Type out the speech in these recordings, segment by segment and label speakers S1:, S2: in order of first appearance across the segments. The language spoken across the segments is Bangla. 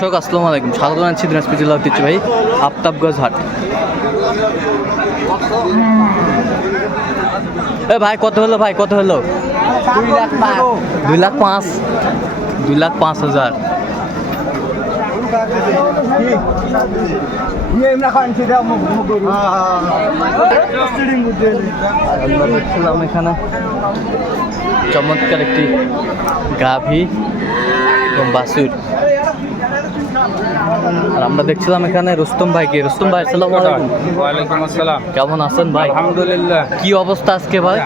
S1: দর্শক, আসসালামু আলাইকুম। স্বাগত জানাচ্ছি দিনাজপুর জেলা ঐতিহ্যবাহী আফতাবগঞ্জ হাট। এ ভাই, কত হলো ভাই? কত হলো? দুই লাখ পাঁচ। দুই লাখ পাঁচ দুই লাখ পাঁচ হাজার এখানে চমৎকার একটি গাভী এবং বাসুর আর আমরা দেখছিলাম এখানে রুস্তম ভাইকে রুস্তম ভাই আসসালামু আলাইকুম।
S2: ওয়ালাইকুম আসসালাম।
S1: কেমন আছেন ভাই?
S2: আলহামদুলিল্লাহ।
S1: কি অবস্থা আজকে ভাই?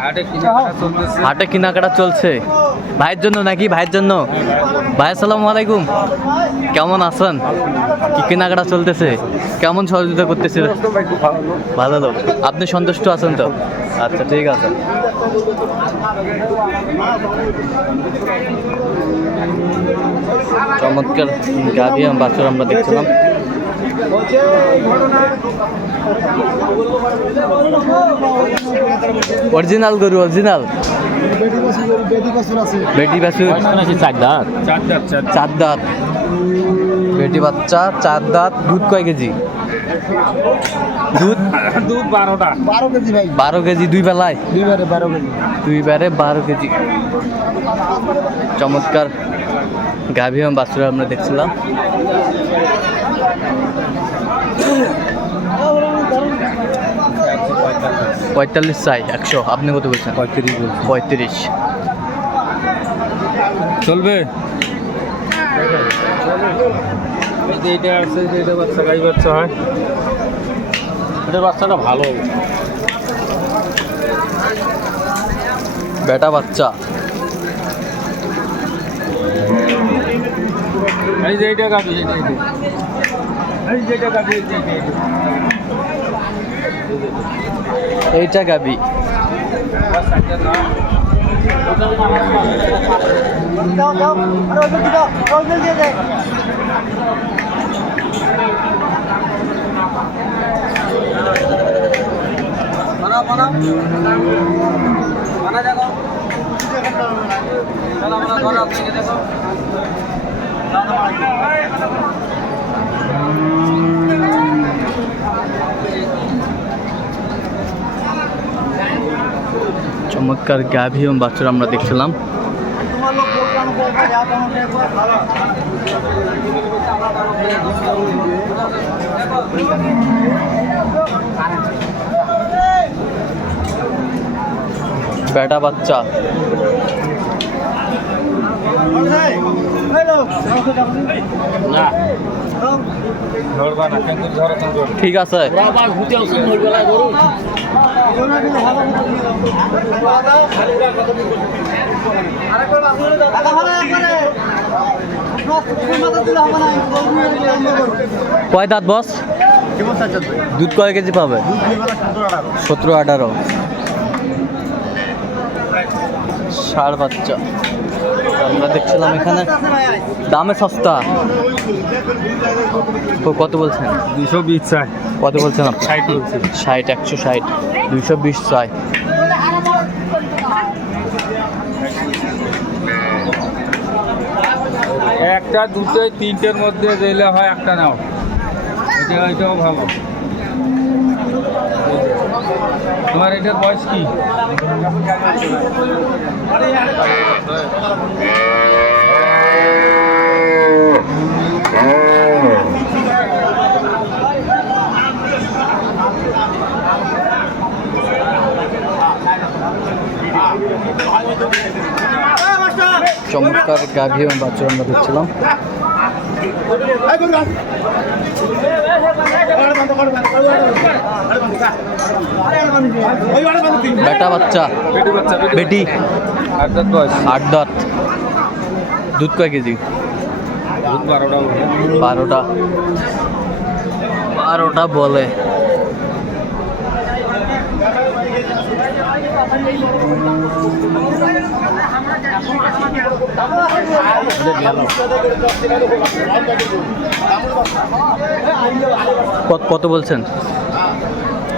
S2: হাটে কেনাকাটা
S1: চলছে। ভাইয়ের জন্য নাকি? ভাইয়ের জন্য? ভাই আসসালামু আলাইকুম। কেমন আছেন? কি কেনাকাটা চলতেছে? কেমন সহযোগিতা করতেছে ভালো লোক। আপনি সন্তুষ্ট আছেন তো? আচ্ছা ঠিক আছে। চমৎকার গাভি বাছুর আমরা দেখছিলাম। অরিজিনাল গরু, অরিজিনাল। বেটি বাছুর।
S2: চার দাঁত। চার দাঁত
S1: বেটি বাচ্চা, চার দাঁত, দুধ কয় কেজি? দুধ?
S2: দুধ বারোটা
S3: বারো কেজি ভাই
S1: বারো কেজি দুই বেলায়?
S3: দুইবারে বারো কেজি
S1: বারো কেজি। চমৎকার। গাভী এবং বাছুরা আমরা দেখছিলাম। পঁয়তাল্লিশ চাই একশো। আপনি কত বলছেন?
S2: পঁয়ত্রিশ
S1: পঁয়ত্রিশ।
S2: চলবে? এইটা আছে বাচ্চা গাই বাচ্চা হয়। এটা বাচ্চাটা ভালো।
S1: বেটা বাচ্চা।
S2: এই যে এইটা গাবি এইটা এই যে এটা গাবি এই যে এইটা,
S1: গাবি।
S3: দাও দাও আরে ওই দাও ওই দিয়ে দে। বানাও বানাও। বানা দেখো। চলো আমরা ঘর আপনাকে দেখো।
S1: চমৎকার গাভী এবং বাছুর আমরা দেখছিলাম।
S3: তোমার লোক প্রোগ্রাম করবে যা তোমাকে একবার ভালো
S1: বেটা বাচ্চা। ঠিক আছে। কয় দাঁত বস? দুধ কয় কেজি পাবে? সতেরো আঠারো। ষাড় বাচ্চা। আমরা দেখছিলাম এখানে দামে সস্তা। তো কত বলছেন?
S2: দুশো বিশ চাই।
S1: কত বলছেন
S2: ষাট বলছি।
S1: ষাট একশো ষাট। দুইশো বিশ ছয়
S2: একটা দুটোই তিনটের মধ্যে দিলে হয় একটা নাও। এটা এটাও ভালো। তোমার এটার বয়স কি?
S1: চমৎকার গাভী এবং বাচ্চা আমরা দেখছিলাম। বেটা বাচ্চা।
S2: বেটি। তার বয়স
S1: আট দাঁত। দুধ কয় কেজি?
S2: বারোটা।
S1: বারোটা। বারোটা বলে। কত- কত বলছেন?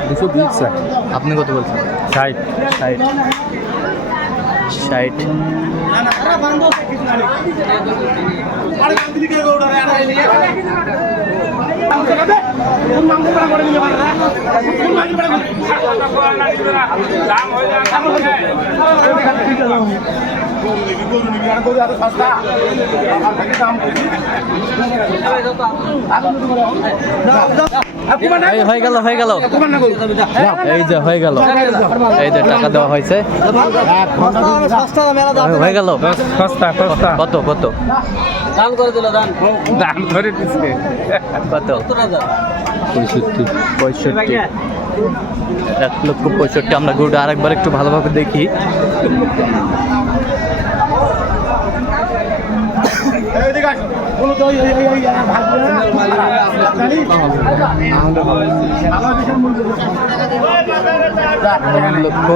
S2: দুশো বিশ চাই
S1: আপনি কত বলছেন?
S2: ষাট
S1: ষাট। ষাট। এই হয়ে গেল হয়ে গেল। এই যে হয়ে গেল। এই যে টাকা দেওয়া হয়েছে। হয়ে গেল। কত কত?
S3: দাম করে দিল দাম।
S2: ধরে দিচ্ছে।
S1: কত? পঁয়ষট্টি পঁয়ষট্টি। এক লক্ষ পঁয়ষট্টি আমরা গরুটা আরেকবার একটু ভালোভাবে দেখি। লক্ষ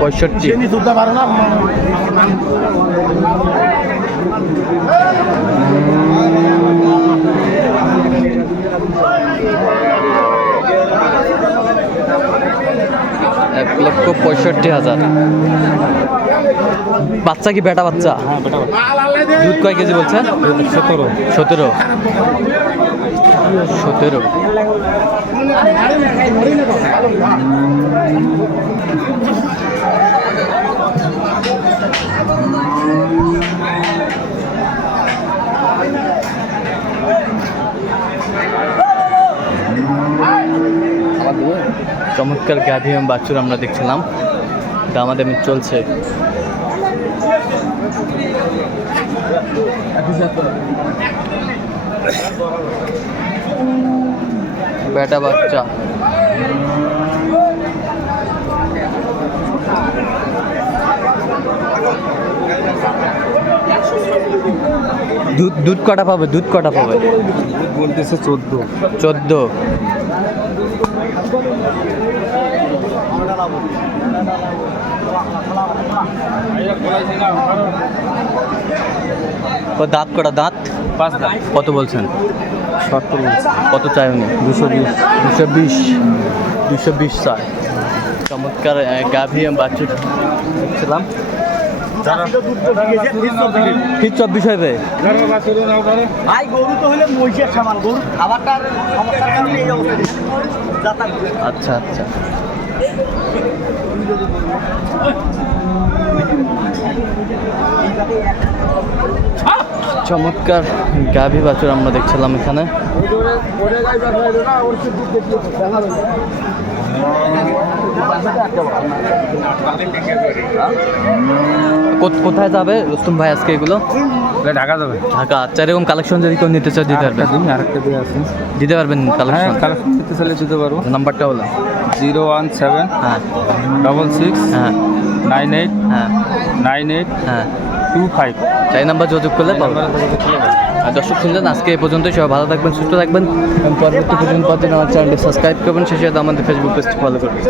S1: পঁয়ষট্টি। এক লক্ষ পঁয়ষট্টি হাজার। বাচ্চা কি বেটা বাচ্চা? দুধ কয় কেজি বলছেন
S2: সতেরো।
S1: সতেরো। সতেরো। চমৎকার গাভী এবং বাছুর আমরা দেখছিলাম। দামাদামি চলছে। বেটা বাচ্চা। দুধ দুধ কটা পাবে? দুধ কটা পাবে?
S2: বলতেছে চোদ্দ।
S1: চোদ্দ। ও দাঁত কটা দাঁত?
S2: পাঁচ দাম
S1: কত বলছেন?
S2: সত্তর
S1: কত চাই উনি? দুশো বিশ। দুশো বিশ। দুশো বিশ চাই চমৎকার গাভী বাছুর। ছিলাম।
S3: ভাই গরু তো হলে মহিষের সামান গরু খাবারটার সমস্যার কারণে এই অবস্থা
S1: আচ্ছা আচ্ছা। চমৎকার গাভী বাছুর আমরা দেখছিলাম এখানে। কোথায় যাবে রুস্তুম ভাই আজকে এগুলো?
S2: ঢাকা যাবে।
S1: ঢাকা। আচ্ছা এরকম কালেকশন যদি কেউ নিতে চায় দিতে পারবেন।
S2: আরেকটা দিয়ে আছে।
S1: দিতে পারবেন কালেকশন
S2: কালেকশন দিতে চাইলে দিতে পারব।
S1: নাম্বারটা হলো
S2: জিরো ওয়ান সেভেন
S1: হ্যাঁ।
S2: ডবল সিক্স
S1: হ্যাঁ।
S2: নাইন এইট
S1: হ্যাঁ।
S2: নাইন এইট
S1: হ্যাঁ।
S2: টু ফাইভ
S1: চাই নাম্বার যোগাযোগ করলে পাবেন আর দর্শক শুনলেন আজকে এই পর্যন্তই। সবাই ভালো থাকবেন সুস্থ থাকবেন। এবং পরবর্তী পর্যন্ত আমার চ্যানেলটি সাবস্ক্রাইব করবেন। সেই সাথে আমাদের ফেসবুক পেজটি ফলো করবেন।